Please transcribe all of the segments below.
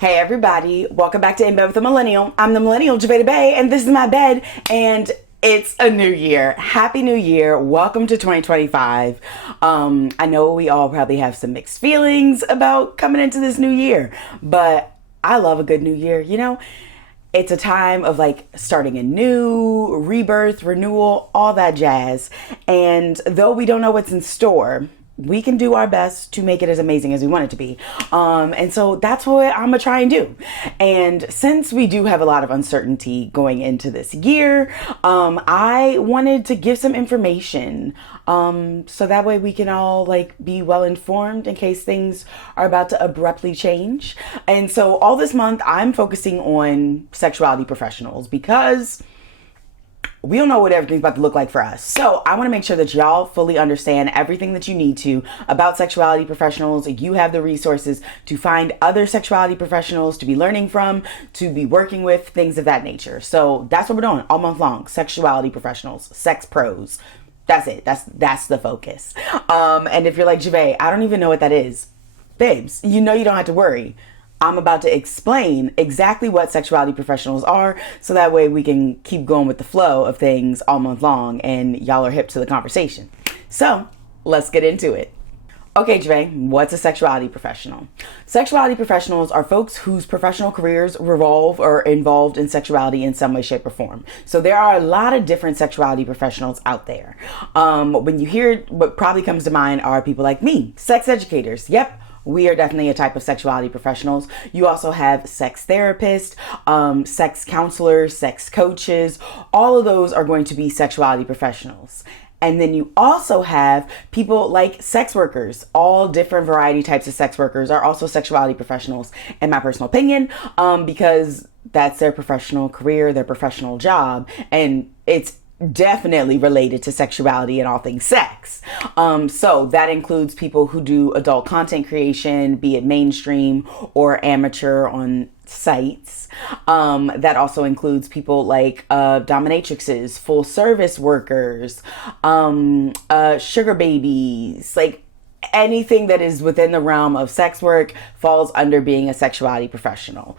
Hey everybody, welcome back to In Bed with a Millennial. I'm the Millennial, Javeda Bay, and this is my bed, and it's a new year. Happy New Year. Welcome to 2025. I know we all probably have some mixed feelings about coming into this new year, but I love a good new year. It's a time of like starting anew, rebirth, renewal, all that jazz. And though we don't know what's in store, we can do our best to make it as amazing as we want it to be. And so that's what I'm gonna try and do. And since we do have a lot of uncertainty going into this year, I wanted to give some information so that way we can all like be well informed in case things are about to abruptly change. And so all this month I'm focusing on sexuality professionals because we don't know what everything's about to look like for us. So I want to make sure that y'all fully understand everything that you need to about sexuality professionals. You have the resources to find other sexuality professionals to be learning from, to be working with, things of that nature. So that's what we're doing all month long. Sexuality professionals, sex pros. That's it. That's the focus. And if you're like, Javay, I don't even know what that is. Babes, you don't have to worry. I'm about to explain exactly what sexuality professionals are so that way we can keep going with the flow of things all month long and y'all are hip to the conversation. So let's get into it. Okay, Jay, what's a sexuality professional? Sexuality professionals are folks whose professional careers revolve or involved in sexuality in some way, shape, or form. So there are a lot of different sexuality professionals out there. When you hear, what probably comes to mind are people like me, sex educators. Yep. We are definitely a type of sexuality professionals. You also have sex therapists, sex counselors, sex coaches. All of those are going to be sexuality professionals. And then you also have people like sex workers. All different variety types of sex workers are also sexuality professionals, in my personal opinion, because that's their professional career, their professional job, and it's definitely related to sexuality and all things sex. So that includes people who do adult content creation, be it mainstream or amateur on sites. That also includes people like dominatrixes, full service workers, sugar babies, like anything that is within the realm of sex work falls under being a sexuality professional.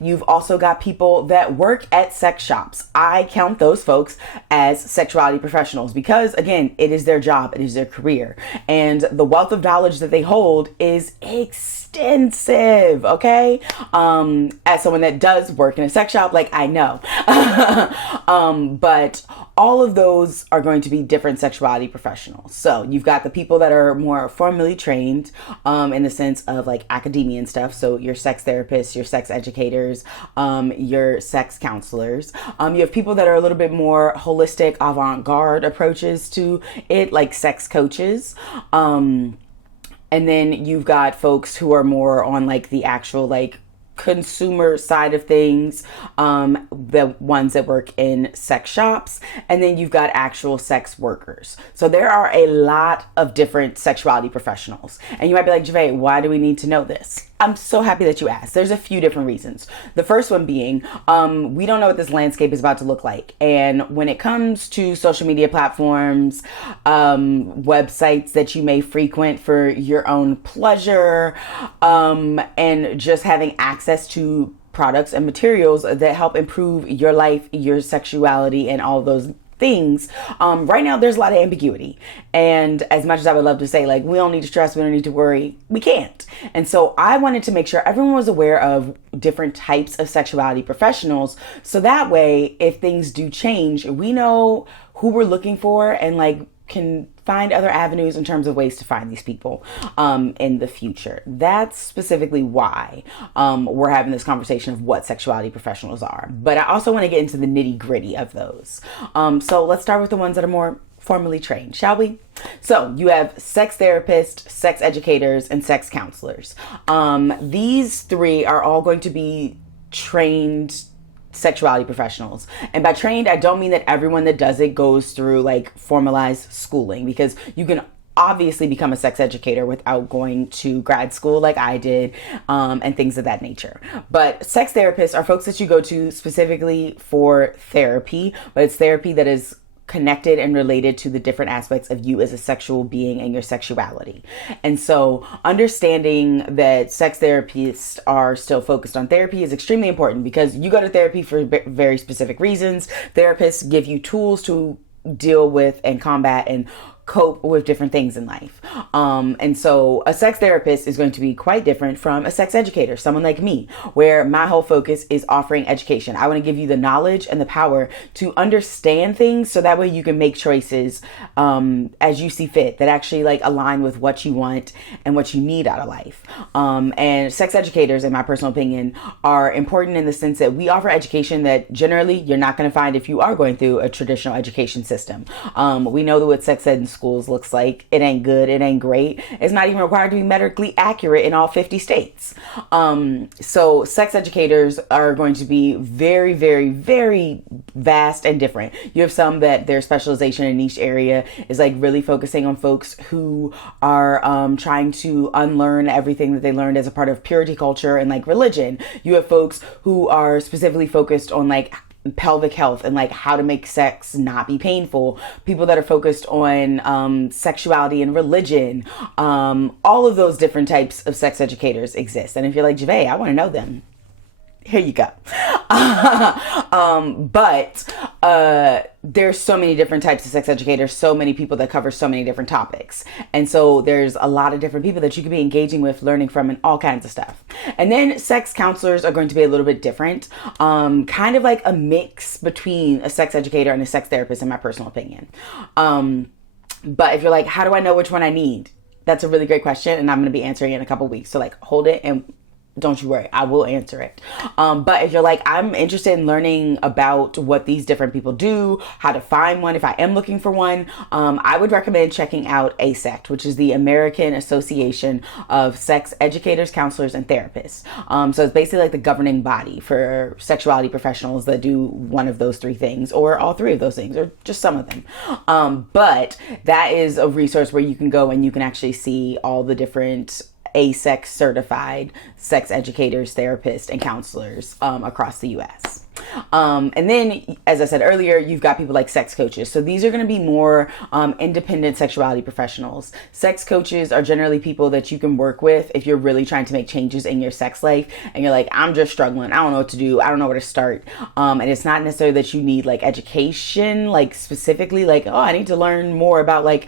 You've also got people that work at sex shops. I count those folks as sexuality professionals because, again, it is their job, it is their career, and the wealth of knowledge that they hold is extensive, okay? As someone that does work in a sex shop, like, I know. But all of those are going to be different sexuality professionals. So you've got the people that are more formally trained in the sense of like academia and stuff. So your sex therapists, your sex educators, your sex counselors. You have people that are a little bit more holistic, avant-garde approaches to it, like sex coaches. And then you've got folks who are more on like the actual like consumer side of things, the ones that work in sex shops, and then you've got actual sex workers. So there are a lot of different sexuality professionals. And you might be like, Javay, why do we need to know this? I'm so happy that you asked. There's a few different reasons. The first one being, we don't know what this landscape is about to look like. And when it comes to social media platforms, websites that you may frequent for your own pleasure, and just having access to products and materials that help improve your life, your sexuality, and all of those things. Right now, there's a lot of ambiguity. And as much as I would love to say, like, we don't need to stress, we don't need to worry, we can't. And so I wanted to make sure everyone was aware of different types of sexuality professionals. So that way, if things do change, we know who we're looking for and like can find other avenues in terms of ways to find these people in the future. That's specifically why we're having this conversation of what sexuality professionals are. But I also want to get into the nitty gritty of those. So let's start with the ones that are more formally trained, shall we? So you have sex therapists, sex educators, and sex counselors. These three are all going to be trained sexuality professionals. And by trained, I don't mean that everyone that does it goes through like formalized schooling, because you can obviously become a sex educator without going to grad school like I did, and things of that nature. But sex therapists are folks that you go to specifically for therapy, but it's therapy that is connected and related to the different aspects of you as a sexual being and your sexuality. And so understanding that sex therapists are still focused on therapy is extremely important, because you go to therapy for very specific reasons. Therapists give you tools to deal with and combat and cope with different things in life. And so a sex therapist is going to be quite different from a sex educator, someone like me, where my whole focus is offering education. I want to give you the knowledge and the power to understand things, so that way you can make choices as you see fit, that actually like align with what you want and what you need out of life. And sex educators, in my personal opinion, are important in the sense that we offer education that generally you're not going to find if you are going through a traditional education system. We know that what sex ed in schools looks like. It ain't good. It ain't great. It's not even required to be medically accurate in all 50 states. So sex educators are going to be very, very, very vast and different. You have some that their specialization in niche area is like really focusing on folks who are trying to unlearn everything that they learned as a part of purity culture and like religion. You have folks who are specifically focused on like pelvic health and like how to make sex not be painful. People that are focused on sexuality and religion. All of those different types of sex educators exist. And if you're like, Javay, I want to know them, here you go. But there's so many different types of sex educators, so many people that cover so many different topics. And so there's a lot of different people that you could be engaging with, learning from, and all kinds of stuff. And then sex counselors are going to be a little bit different. Kind of like a mix between a sex educator and a sex therapist, in my personal opinion. But if you're like, how do I know which one I need? That's a really great question. And I'm going to be answering it in a couple weeks. So like, hold it and don't you worry, I will answer it. But if you're like, I'm interested in learning about what these different people do, how to find one, if I am looking for one, I would recommend checking out AASECT, which is the American Association of Sex Educators, Counselors, and Therapists. So it's basically like the governing body for sexuality professionals that do one of those three things, or all three of those things, or just some of them. But that is a resource where you can go and you can actually see all the different AASECT certified sex educators, therapists, and counselors across the US. And then, as I said earlier, you've got people like sex coaches. So these are going to be more independent sexuality professionals. Sex coaches are generally people that you can work with if you're really trying to make changes in your sex life and you're like, I'm just struggling. I don't know what to do. I don't know where to start. And it's not necessarily that you need like education, like specifically like, oh, I need to learn more about like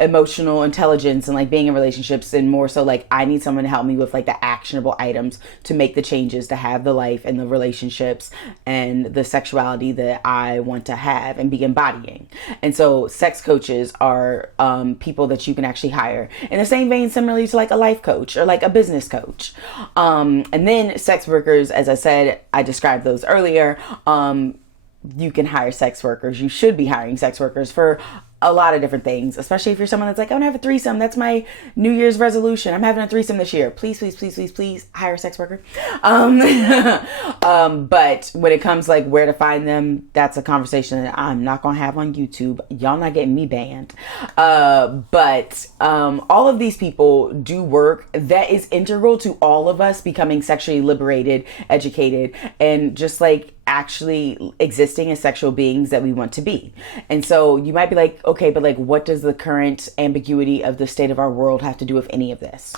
emotional intelligence and like being in relationships, and more so like I need someone to help me with like the actionable items to make the changes, to have the life and the relationships and the sexuality that I want to have and be embodying. And so sex coaches are people that you can actually hire in the same vein, similarly to like a life coach or like a business coach. And then sex workers, as I said, I described those earlier. You can hire sex workers. You should be hiring sex workers for a lot of different things, especially if you're someone that's like, I want to have a threesome. That's my New Year's resolution. I'm having a threesome this year. Please, please, please, please, please hire a sex worker. But when it comes like where to find them, that's a conversation that I'm not going to have on YouTube. Y'all not getting me banned. But all of these people do work that is integral to all of us becoming sexually liberated, educated, and just like actually existing as sexual beings that we want to be. And so you might be like, okay, but like, what does the current ambiguity of the state of our world have to do with any of this?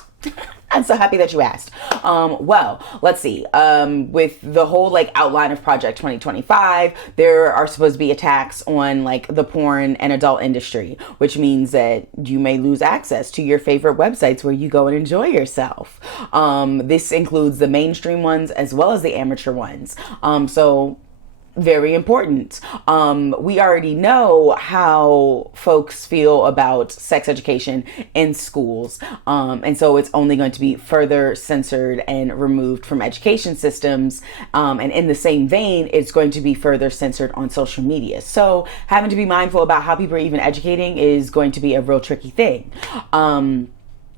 I'm so happy that you asked. Well, let's see. With the whole like outline of Project 2025, there are supposed to be attacks on like the porn and adult industry, which means that you may lose access to your favorite websites where you go and enjoy yourself. This includes the mainstream ones as well as the amateur ones. So very important. We already know how folks feel about sex education in schools. And so it's only going to be further censored and removed from education systems. And in the same vein, it's going to be further censored on social media. So having to be mindful about how people are even educating is going to be a real tricky thing.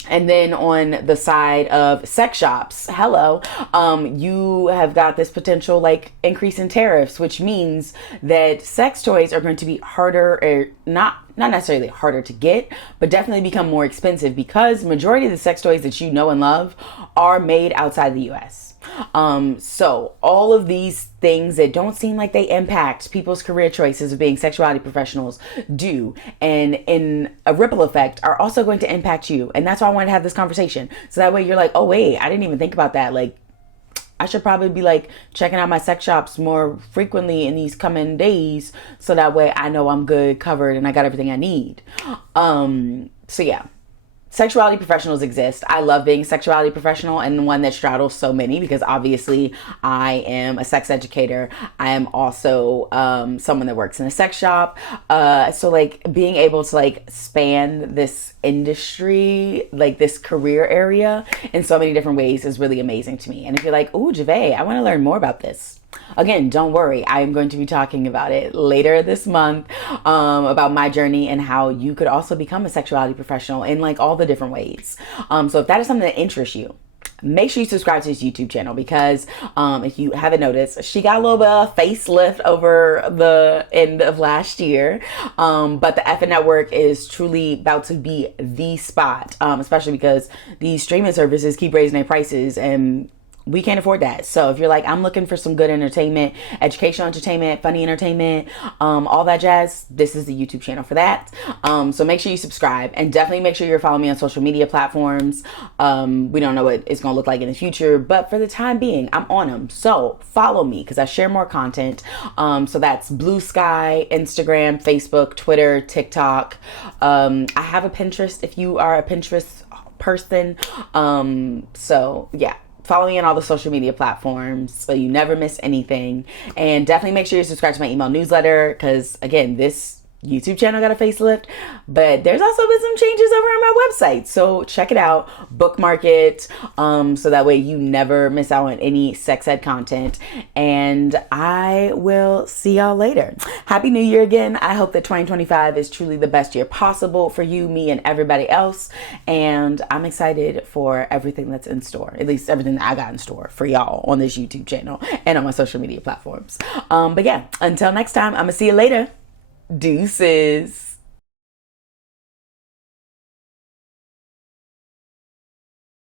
And then on the side of sex shops, you have got this potential like increase in tariffs, which means that sex toys are going to be harder, or not not necessarily harder to get, but definitely become more expensive because majority of the sex toys that you know and love are made outside the US. So all of these things that don't seem like they impact people's career choices of being sexuality professionals do, and in a ripple effect are also going to impact you. And that's why I wanted to have this conversation. So that way you're like, oh wait, I didn't even think about that. Like, I should probably be like checking out my sex shops more frequently in these coming days. So that way I know I'm good, covered, and I got everything I need. So yeah. Sexuality professionals exist. I love being a sexuality professional and one that straddles so many because obviously I am a sex educator. I am also someone that works in a sex shop. So like being able to like span this industry, like this career area in so many different ways is really amazing to me. And if you're like, ooh, Javay, I want to learn more about this. Again, don't worry. I am going to be talking about it later this month, about my journey and how you could also become a sexuality professional in like all the different ways. So if that is something that interests you, make sure you subscribe to this YouTube channel because if you haven't noticed, she got a little bit of facelift over the end of last year. But the Effin Network is truly about to be the spot, especially because these streaming services keep raising their prices and we can't afford that. So if you're like, I'm looking for some good entertainment, educational entertainment, funny entertainment, all that jazz, this is the YouTube channel for that. So make sure you subscribe and definitely make sure you're following me on social media platforms. We don't know what it's going to look like in the future, but for the time being, I'm on them. So follow me because I share more content. So that's Bluesky, Instagram, Facebook, Twitter, TikTok. I have a Pinterest if you are a Pinterest person. So yeah. Follow me on all the social media platforms so you never miss anything. And definitely make sure you subscribe to my email newsletter because, again, this YouTube channel got a facelift, but there's also been some changes over on my website. So check it out, bookmark it, so that way you never miss out on any sex ed content. And I will see y'all later. Happy New Year again. I hope that 2025 is truly the best year possible for you, me, and everybody else. And I'm excited for everything that's in store, at least everything that I got in store for y'all on this YouTube channel and on my social media platforms. But yeah, until next time, I'm gonna see you later. Deuces.